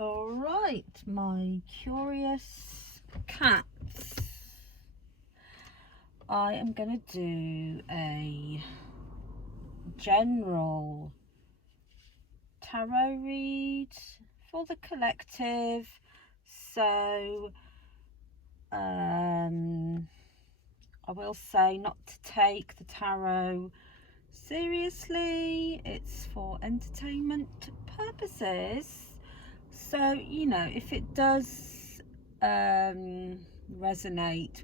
All right, my curious cats. I am going to do a general tarot read for the collective. So, I will say not to take the tarot seriously. It's for entertainment purposes. So, you know, if it does resonate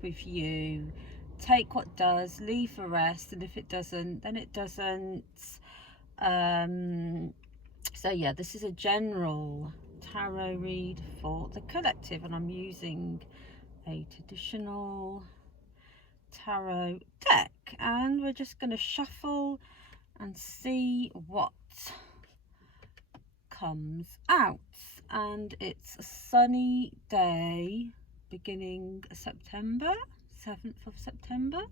with you, take what does, leave the rest, and if it doesn't, then it doesn't. So yeah, this is a general tarot read for the collective, and I'm using a traditional tarot deck, and we're just going to shuffle and see what comes out. And it's a sunny day, beginning September, 7th of September,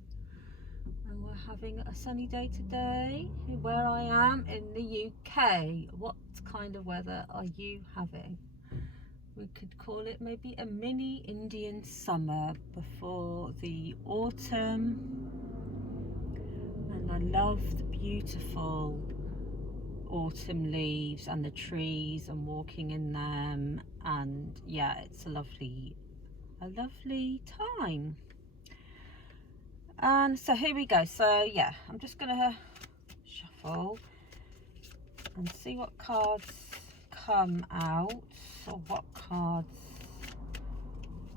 and we're having a sunny day today where I am in the UK. What kind of weather are you having? We could call it maybe a mini Indian summer before the autumn. And I love the beautiful autumn leaves and the trees and walking in them, and yeah, it's a lovely time. And so here we go. So yeah, I'm just gonna shuffle and see what cards come out, or what cards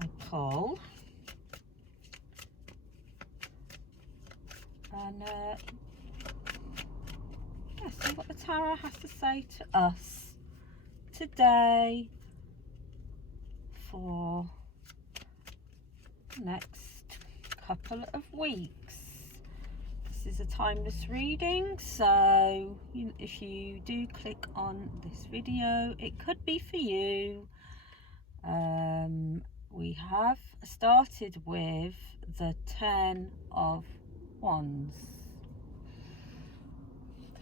I pull, and yeah, see what the tarot has to say to us today for the next couple of weeks. This is a timeless reading, so if you do click on this video, it could be for you. We have started with the 10 of Wands.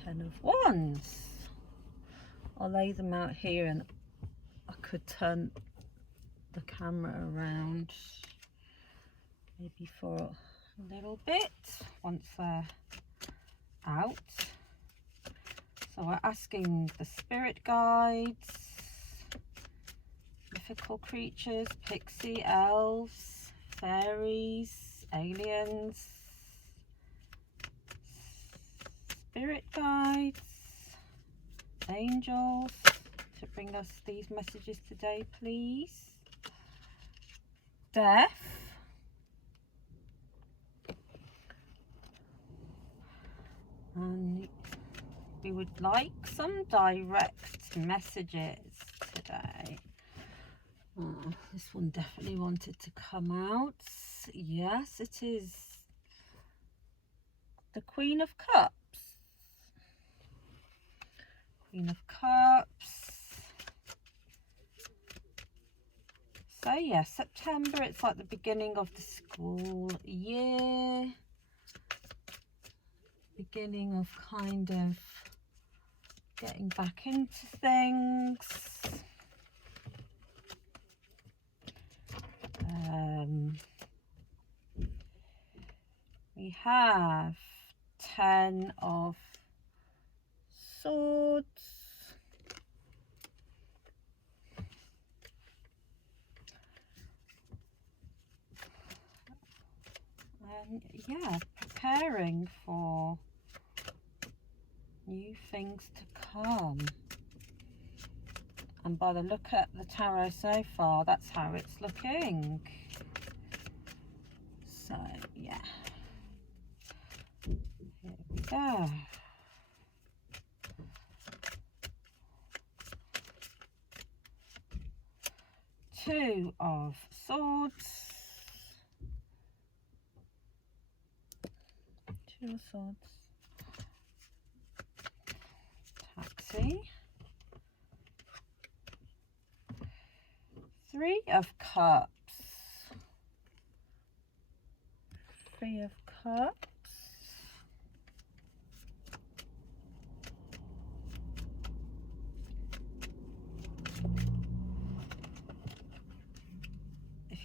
10 of Wands. I'll lay them out here, and I could turn the camera around maybe for a little bit once they're out. So we're asking the spirit guides, mythical creatures, pixie elves, fairies, aliens, spirit guides, angels, to bring us these messages today, please. Death. And we would like some direct messages today. Oh, this one definitely wanted to come out. Yes, it is the Queen of Cups. Queen of Cups. So yeah, September, it's like the beginning of the school year. Beginning of kind of getting back into things. We have 10 of Swords. And yeah, preparing for new things to come. And by the look at the tarot so far, that's how it's looking. So yeah, here we go. Two of Swords. Two of Swords. Taxi. Three of Cups. Three of Cups.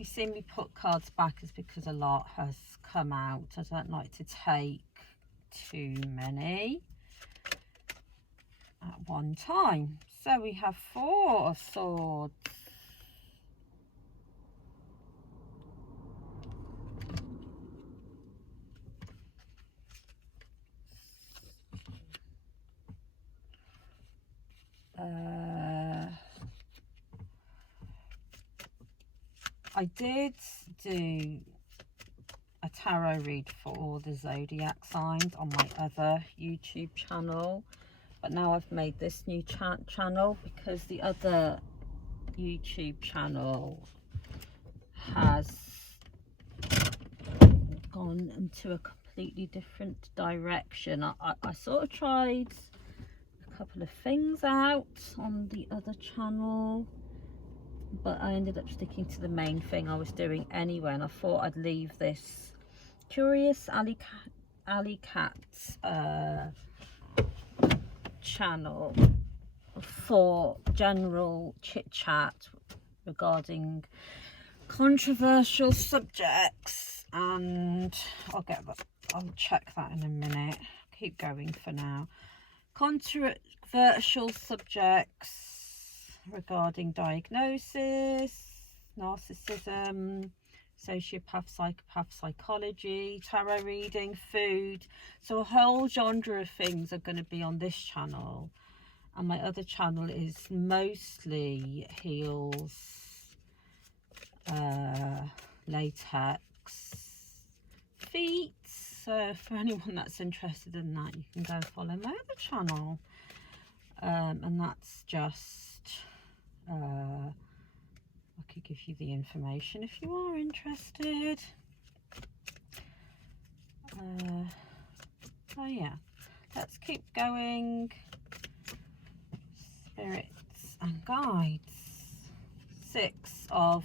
you see me put cards back, it's because a lot has come out. I don't like to take too many at one time. So we have 4 of Swords. I did do a tarot read for all the zodiac signs on my other YouTube channel, but now I've made this new channel because the other YouTube channel has gone into a completely different direction. I sort of tried a couple of things out on the other channel, but I ended up sticking to the main thing I was doing anyway, and I thought I'd leave this Curious Alley Cat channel for general chit chat regarding controversial subjects, and I'll check that in a minute. Keep going for now. Controversial subjects regarding diagnosis, narcissism, sociopath, psychopath, psychology, tarot reading, food. So a whole genre of things are going to be on this channel, and my other channel is mostly heels, latex, feet. So for anyone that's interested in that, you can go follow my other channel, and that's just I could give you the information if you are interested. So yeah, let's keep going. Spirits and guides. 6 of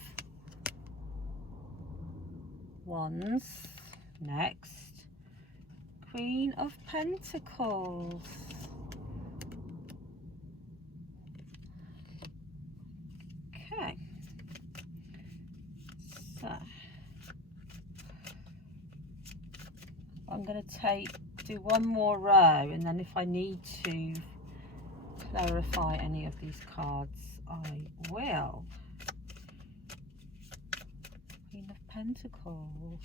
Wands next. Queen of Pentacles. Okay, so I'm going to do one more row, and then if I need to clarify any of these cards, I will. Queen of Pentacles.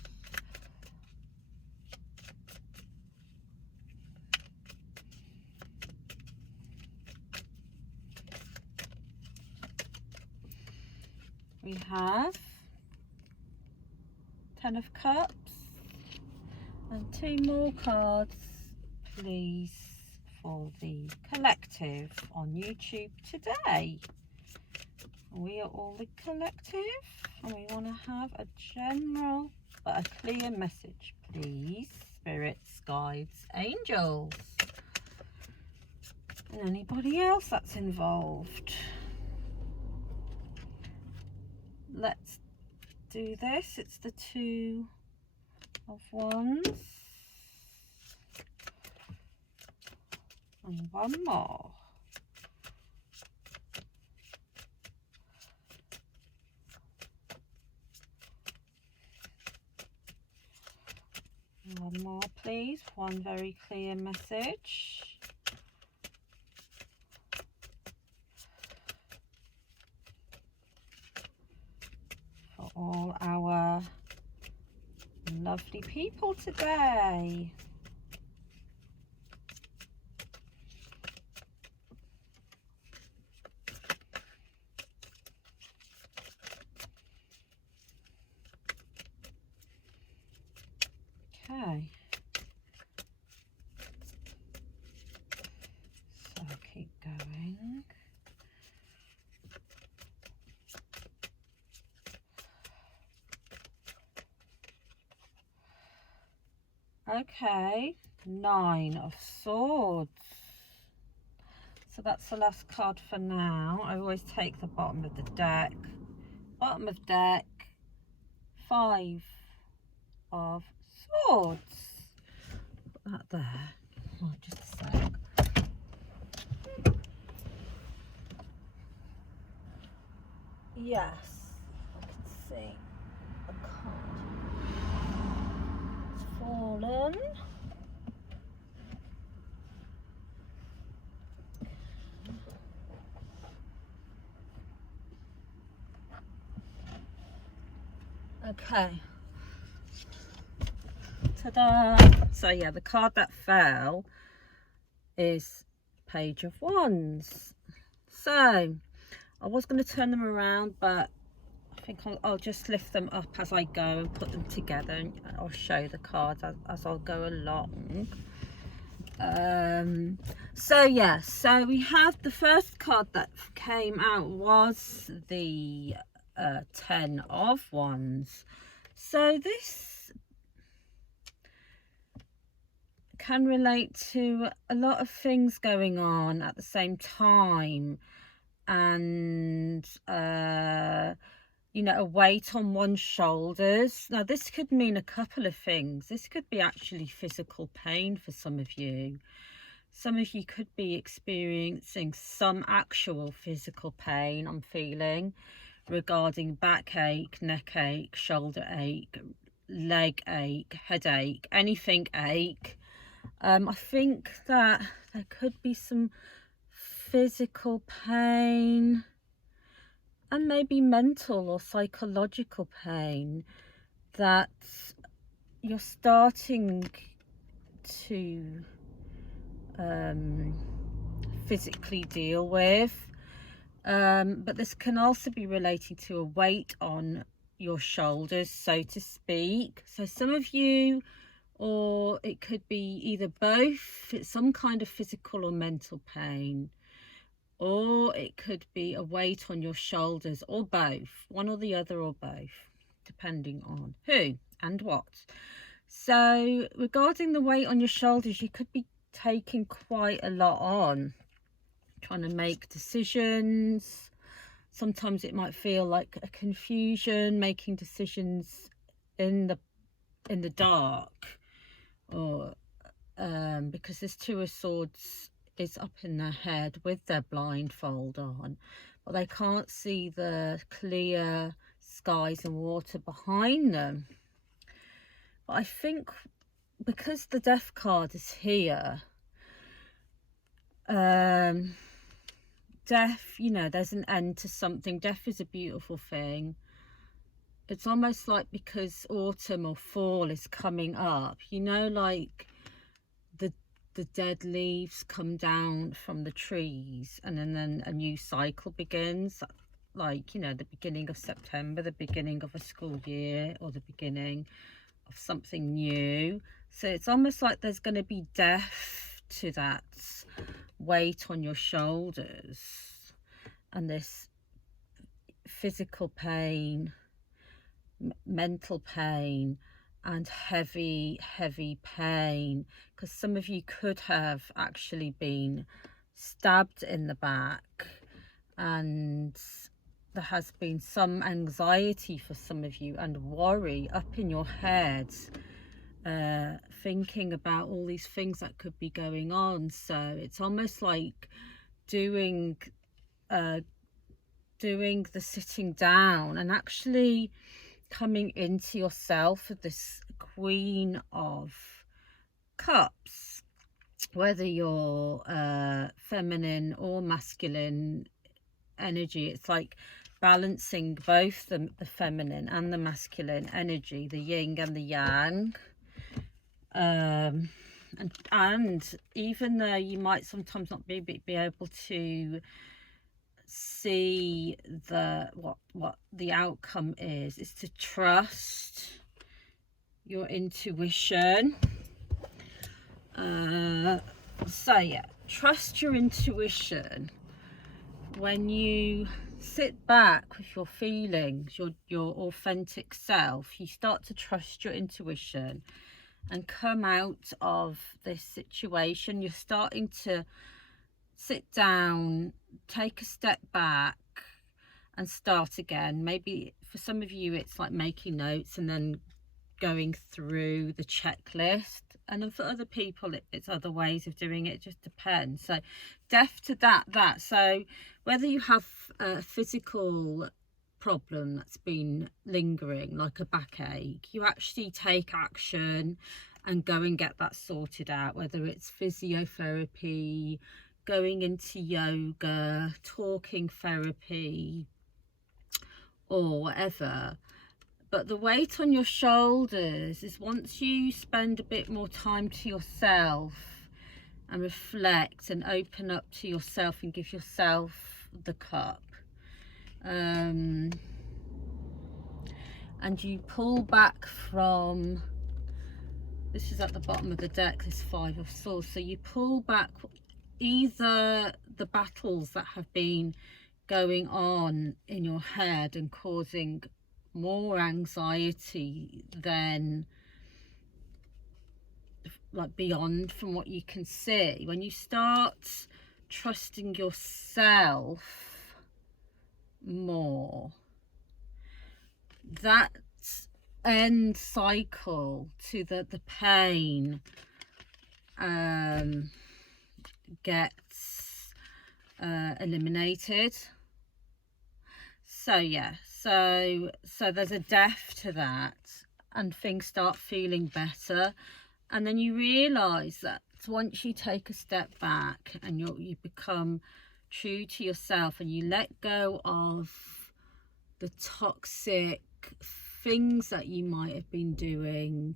We have 10 of Cups and 2 more cards, please, for the collective on YouTube today. We are all the collective, and we want to have a general but a clear message, please, spirits, guides, angels, and anybody else that's involved. Let's do this. It's the 2 of Wands and one more. One more, please. One very clear message. For all our lovely people today. Okay, so keep going. Okay, 9 of Swords. So that's the last card for now. I always take the bottom of the deck. Bottom of deck, 5 of Swords. Put that there. Oh, just a sec. Yes, I can see. It's fallen. Okay. Ta-da! So yeah, the card that fell is Page of Wands. So I was going to turn them around, but I think I'll just lift them up as I go and put them together, and I'll show the cards as I'll go along. So yeah, so we have the first card that came out was the 10 of Wands. So this can relate to a lot of things going on at the same time, and you know, a weight on one's shoulders. Now this could mean a couple of things. This could be actually physical pain for some of you. Some of you could be experiencing some actual physical pain, I'm feeling, regarding backache, neck ache, shoulder ache, leg ache, headache, anything ache. I think that there could be some physical pain and maybe mental or psychological pain that you're starting to physically deal with. But this can also be related to a weight on your shoulders, so to speak. So some of you, or it could be either both, it's some kind of physical or mental pain, or it could be a weight on your shoulders, or both, one or the other, or both, depending on who and what. So regarding the weight on your shoulders, you could be taking quite a lot on, trying to make decisions. Sometimes it might feel like a confusion, making decisions in the dark, or because this Two of Swords is up in their head with their blindfold on, but they can't see the clear skies and water behind them. But I think because the Death card is here, death, you know, there's an end to something. Death is a beautiful thing. It's almost like because autumn or fall is coming up, you know, like the dead leaves come down from the trees, and then a new cycle begins, like, you know, the beginning of September, the beginning of a school year, or the beginning of something new. So it's almost like there's going to be death to that weight on your shoulders and this physical pain, mental pain, and heavy pain, because some of you could have actually been stabbed in the back, and there has been some anxiety for some of you and worry up in your head, thinking about all these things that could be going on. So it's almost like doing the sitting down and actually coming into yourself with this Queen of Cups, whether you're feminine or masculine energy. It's like balancing both the feminine and the masculine energy, the yin and the yang. And even though you might sometimes not be able to see what the outcome is to trust your intuition. So yeah, trust your intuition. When you sit back with your feelings, your authentic self, you start to trust your intuition and come out of this situation. You're starting to sit down, take a step back and start again. Maybe for some of you it's like making notes and then going through the checklist, and then for other people it's other ways of doing it. It just depends. So deaf to that. So whether you have physical problem that's been lingering, like a backache, you actually take action and go and get that sorted out, whether it's physiotherapy, going into yoga, talking therapy, or whatever. But the weight on your shoulders is, once you spend a bit more time to yourself and reflect and open up to yourself and give yourself the cup, and you pull back from, this is at the bottom of the deck, this Five of Swords, so you pull back either the battles that have been going on in your head and causing more anxiety than, like, beyond from what you can see. When you start trusting yourself more, that end cycle to the pain gets eliminated. So yeah, so there's a depth to that, and things start feeling better. And then you realize that once you take a step back and you become true to yourself, and you let go of the toxic things that you might have been doing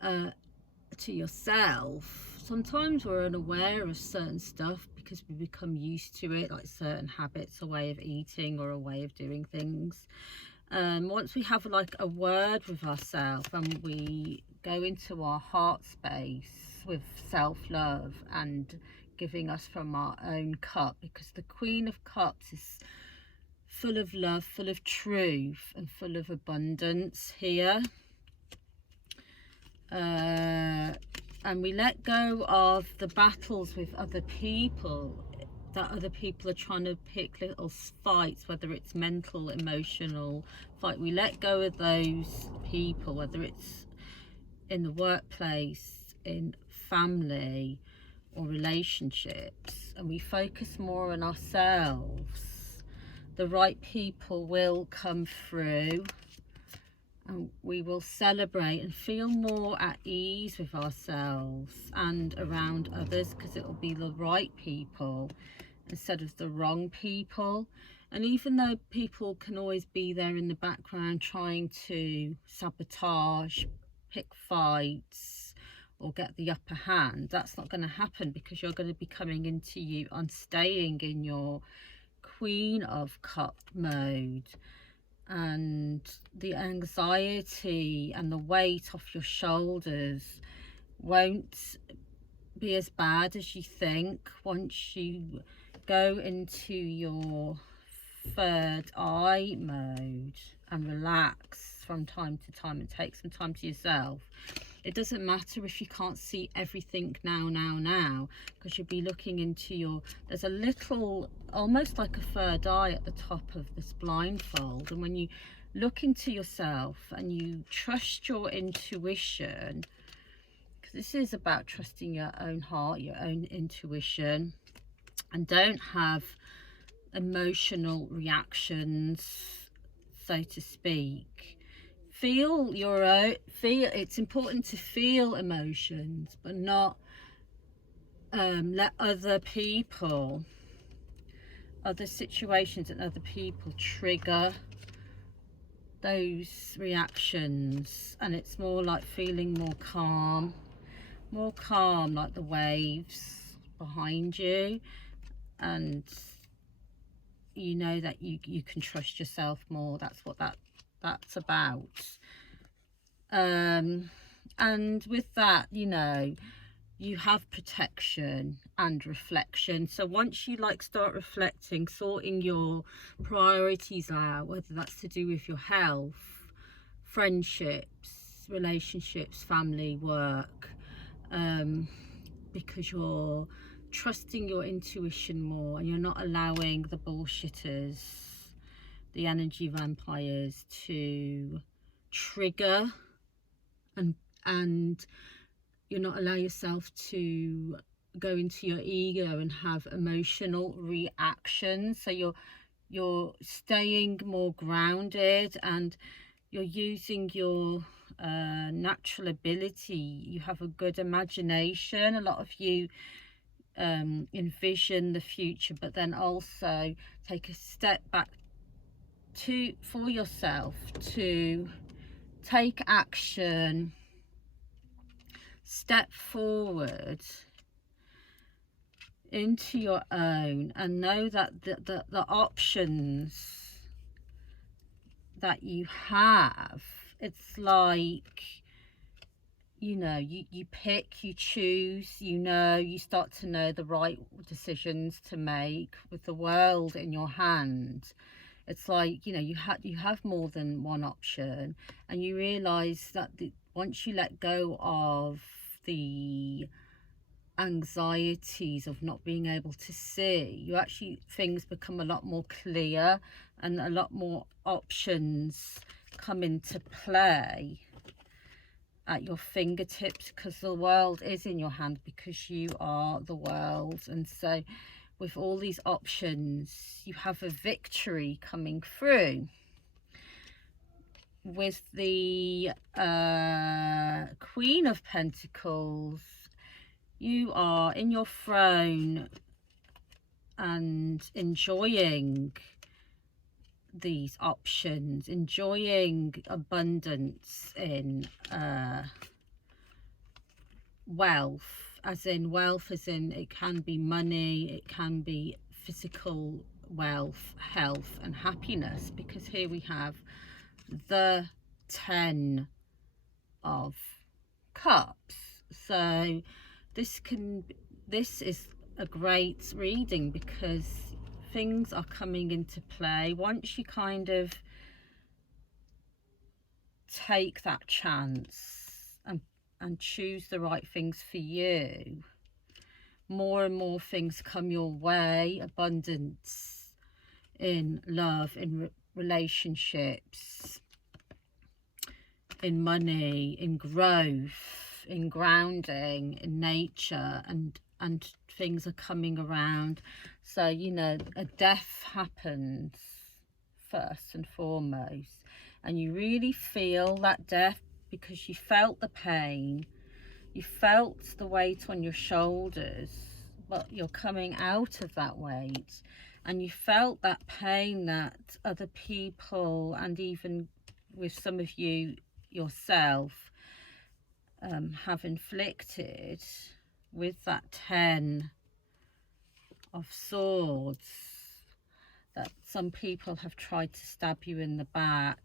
to yourself. Sometimes we're unaware of certain stuff because we become used to it, like certain habits, a way of eating or a way of doing things. Once we have like a word with ourselves and we go into our heart space with self-love and giving us from our own cup, because the Queen of Cups is full of love, full of truth, and full of abundance here. And we let go of the battles with other people, that other people are trying to pick little fights, whether it's mental, emotional fight. We let go of those people, whether it's in the workplace, in family, or relationships, and we focus more on ourselves. The right people will come through, and we will celebrate and feel more at ease with ourselves and around others, because it will be the right people instead of the wrong people. And even though people can always be there in the background trying to sabotage, pick fights, or get the upper hand, that's not going to happen, because you're going to be coming into you and staying in your Queen of Cup mode. And the anxiety and the weight off your shoulders won't be as bad as you think once you go into your third eye mode and relax from time to time and take some time to yourself. It doesn't matter if you can't see everything now, because you'll be looking into your, there's a little, almost like a third eye at the top of this blindfold. And when you look into yourself and you trust your intuition, because this is about trusting your own heart, your own intuition, and don't have emotional reactions, so to speak. Feel your own, it's important to feel emotions, but not let other people, other situations and other people trigger those reactions. And it's more like feeling more calm, like the waves behind you, and you know that you can trust yourself more. That's what that's about. And with that, you know, you have protection and reflection. So once you like start reflecting, sorting your priorities out, whether that's to do with your health, friendships, relationships, family, work, because you're trusting your intuition more and you're not allowing the bullshitters, the energy vampires, to trigger, and you're not allowing yourself to go into your ego and have emotional reactions. So you're staying more grounded, and you're using your natural ability. You have a good imagination. A lot of you envision the future, but then also take a step back for yourself to take action, step forward into your own, and know that the options that you have, it's like, you know, you pick, you choose, you know, you start to know the right decisions to make with the world in your hand. It's like, you know, you have more than one option, and you realize that once you let go of the anxieties of not being able to see, you actually, things become a lot more clear, and a lot more options come into play at your fingertips, because the world is in your hand, because you are the world. And so with all these options, you have a victory coming through. With the Queen of Pentacles, you are in your throne and enjoying these options, enjoying abundance in wealth, as in it can be money, it can be physical wealth, health and happiness, because here we have the 10 of Cups. So this is a great reading, because things are coming into play once you kind of take that chance and choose the right things for you. More and more things come your way. Abundance in love, in relationships, in money, in growth, in grounding, in nature, and things are coming around. So, you know, a death happens first and foremost, and you really feel that death, because you felt the pain, you felt the weight on your shoulders, but you're coming out of that weight, and you felt that pain that other people, and even with some of you yourself, have inflicted with that 10 of Swords, that some people have tried to stab you in the back,